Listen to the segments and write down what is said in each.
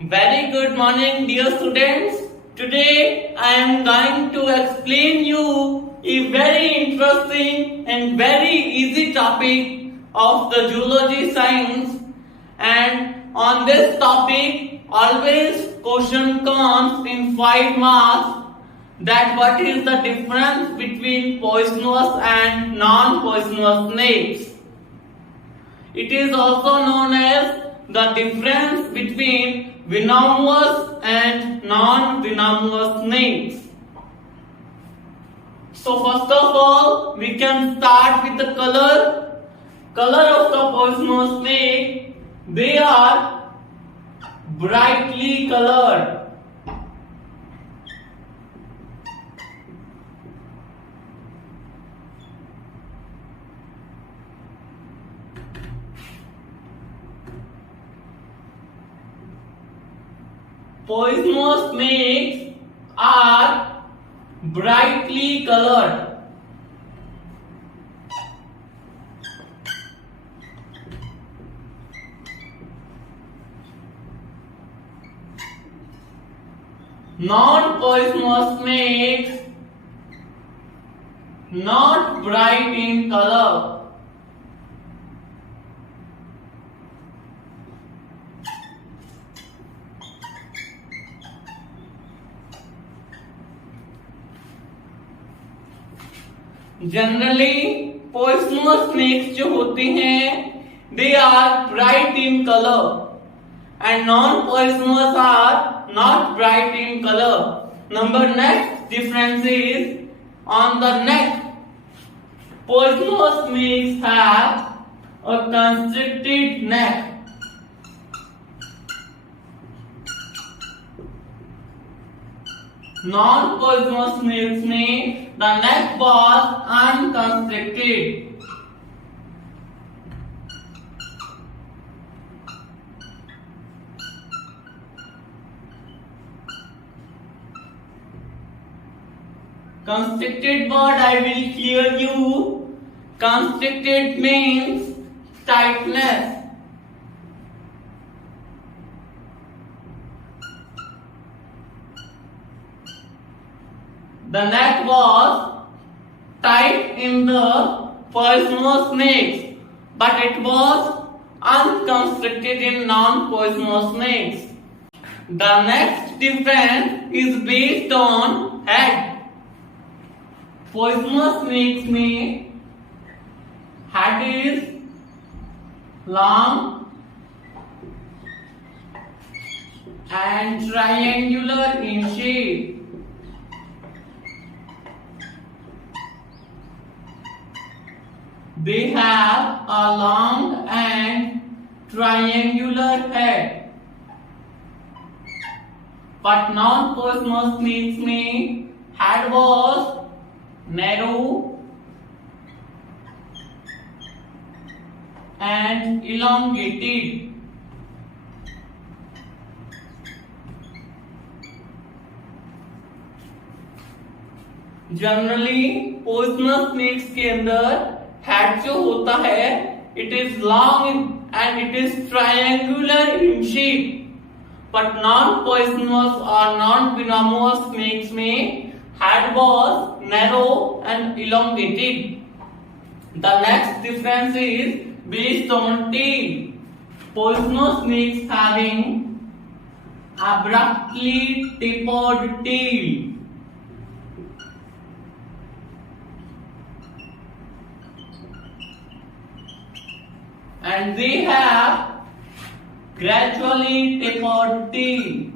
Very good morning, dear students. Today I am going to explain you a very interesting and very easy topic of the zoology science. And on this topic, always question comes in 5 marks. That what is the difference between poisonous and non-poisonous snakes? It is also known as the difference between venomous and non-venomous snakes. So first of all, we can start with the color. Color of the poisonous snake, they are brightly colored. Poisonous snakes are brightly colored. Non-poisonous snakes not bright in color. Generally, poisonous snakes जो होते हैं, they are bright in color, and non-poisonous are not bright in color. Next difference is on the neck. Poisonous snakes have a constricted neck. Non-poisonous snakes में the neck was unconstricted. Constricted word I will clear you. Constricted means tightness. The neck was tight in the poisonous snakes, but it was unconstricted in non-poisonous snakes. The next difference is based on head. Poisonous snakes में head is long and triangular in shape. They have a long and triangular head. But non-poisonous snakes में head was narrow and elongated. Generally, poisonous snakes के अंदर head जो होता है, it is long and it is triangular in shape. But non-poisonous or non-venomous snakes में head was narrow and elongated. The next difference is based on tail. Poisonous snakes having abruptly tapered tail. And they have gradually tapered tail.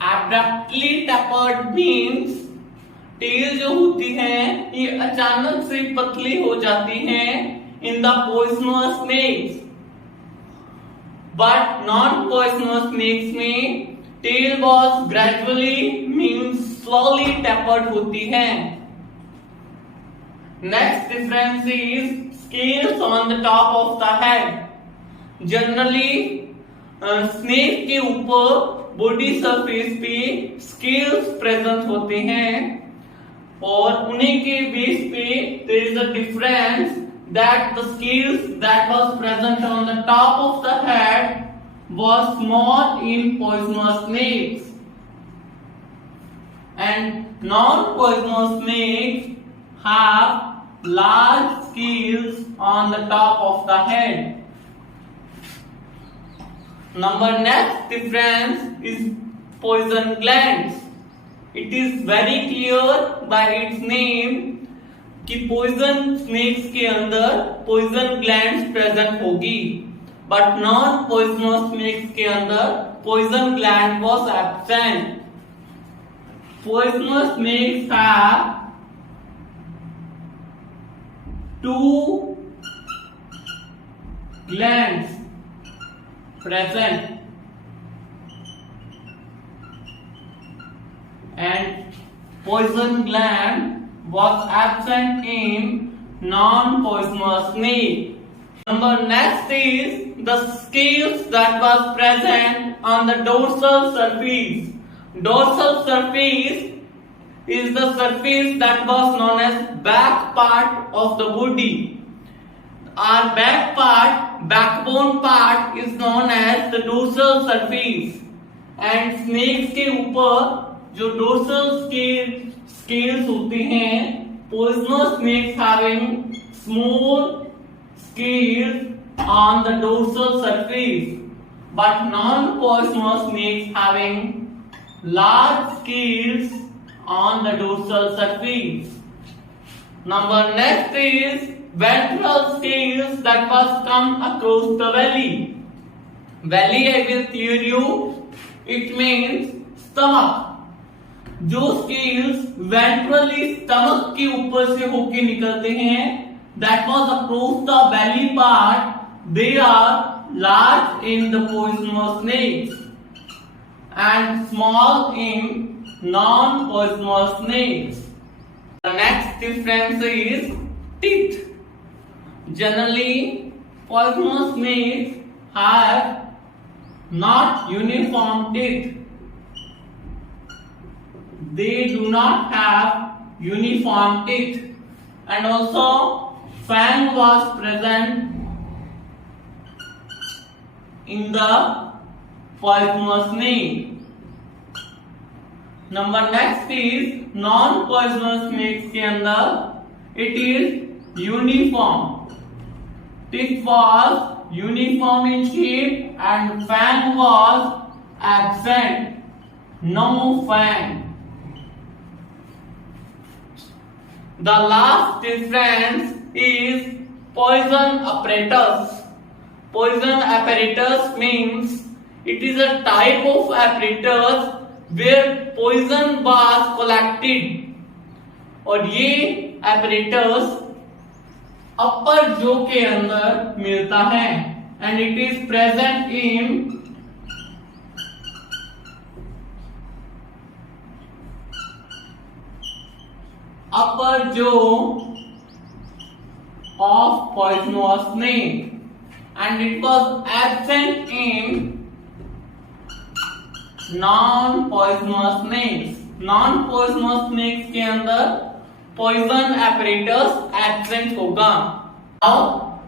Abruptly tapered means tail जो होती है ये अचानक से पतली हो जाती है in the poisonous snakes. But non-poisonous snakes में tail was gradually means slowly tapered होती है. Next difference is scales on the top of the head. Generally snake के ऊपर बॉडी सरफेस पे स्केल्स प्रेजेंट होते हैं और उन्हीं के बेस पे there is a difference that the scales that was present on the top of the head was small in poisonous snakes and non-poisonous snakes have large scales on the top of the head. Number next difference is poison glands. It is very clear by its name कि poison snakes के अंदर poison glands present होगी. But non-poisonous snakes के अंदर poison gland was absent. Poisonous snakes have two glands present and poison gland was absent in non-poisonous snake. Number next is the scales that was present on the dorsal surface. Dorsal surface is the surface that was known as back part of the body. Our back part, backbone part is known as the dorsal surface. And snakes के ऊपर जो dorsal scales होते हैं, poisonous snakes having small scales on the dorsal surface, but non-poisonous snakes having large scales on the dorsal surface. Number next is ventral scales that was come across the belly. Belly I will tell you, it means stomach. जो scales ventrally stomach के ऊपर से होके निकलते हैं, that was across the belly part, they are large in the poisonous snakes and small in non-poisonous snakes. The next difference is teeth. Generally, poisonous snakes have not uniform teeth. They do not have uniform teeth, and also fang was present in the poisonous snake. Number next is non-poisonous snakes के अंदर it is uniform. Teeth was uniform in shape and fang was absent. No fang. The last difference is poison apparatus. Poison apparatus means it is a type of apparatus where poison was collected. और ये apparatus upper jaw के अंदर मिलता है and it is present in upper jaw of poisonous snake and it was absent in non-poisonous snakes. Non-poisonous snakes के अंदर poison apparatus absent होगा. Now,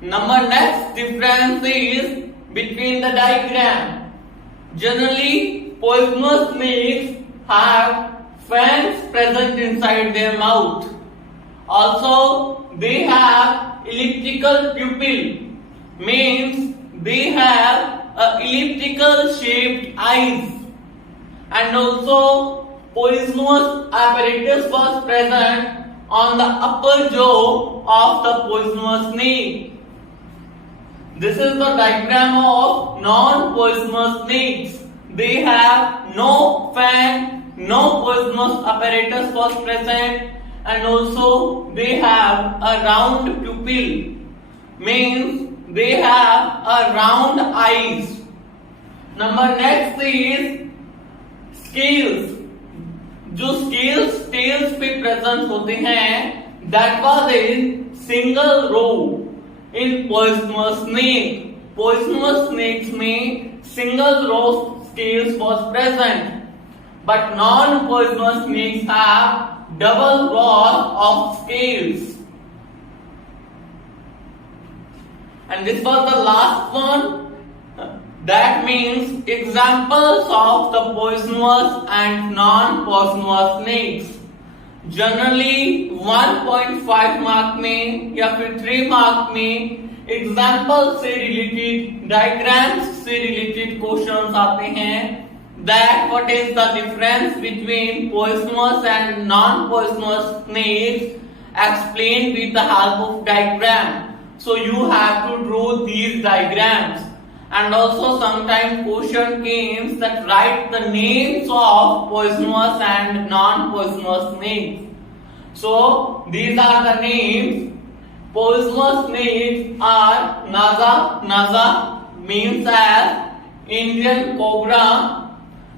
number next difference is between the diagram. Generally, poisonous snakes have fangs present inside their mouth. Also, they have elliptical pupil, means they have elliptical shaped eyes, and also poisonous apparatus was present on the upper jaw of the poisonous snake. This is the diagram of non-poisonous snakes. They have no fang, no poisonous apparatus was present, and also they have a round pupil, means they have a round eyes. Number next is scales. जो scales tails पे present होते हैं, that was in single row in poisonous snake. Poisonous snakes में single row scales was present. But non-poisonous snakes have double rows of scales. And this was the last one. That means examples of the poisonous and non-poisonous snakes. Generally 1.5 mark में या फिर 3 mark में example से related, diagrams से related questions आते हैं. That what is the difference between poisonous and non-poisonous snakes explained with the help of diagram. So you have to draw these diagrams. And also sometimes question came that write the names of poisonous and non-poisonous snakes. So these are the names. Poisonous snakes are Naga. Naga means as Indian cobra.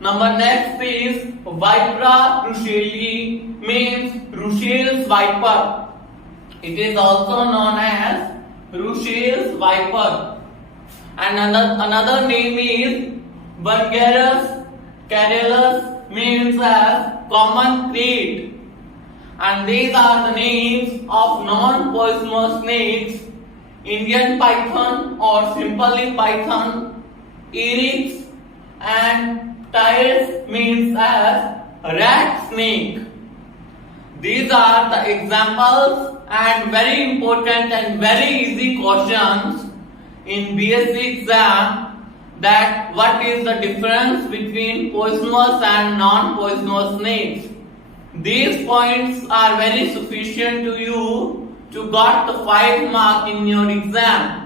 Number next is Vipera russellii means Russell's viper. It is also known as Russell's viper. And another name is Bungarus carolus means as common crate. And these are the names of non-poisonous snakes: Indian python or simply python, Eryx, and Pteris means as rat snake. These are the examples and very important and very easy questions in BSc exam, that what is the difference between poisonous and non-poisonous snakes. These points are very sufficient to you to got the 5 mark in your exam.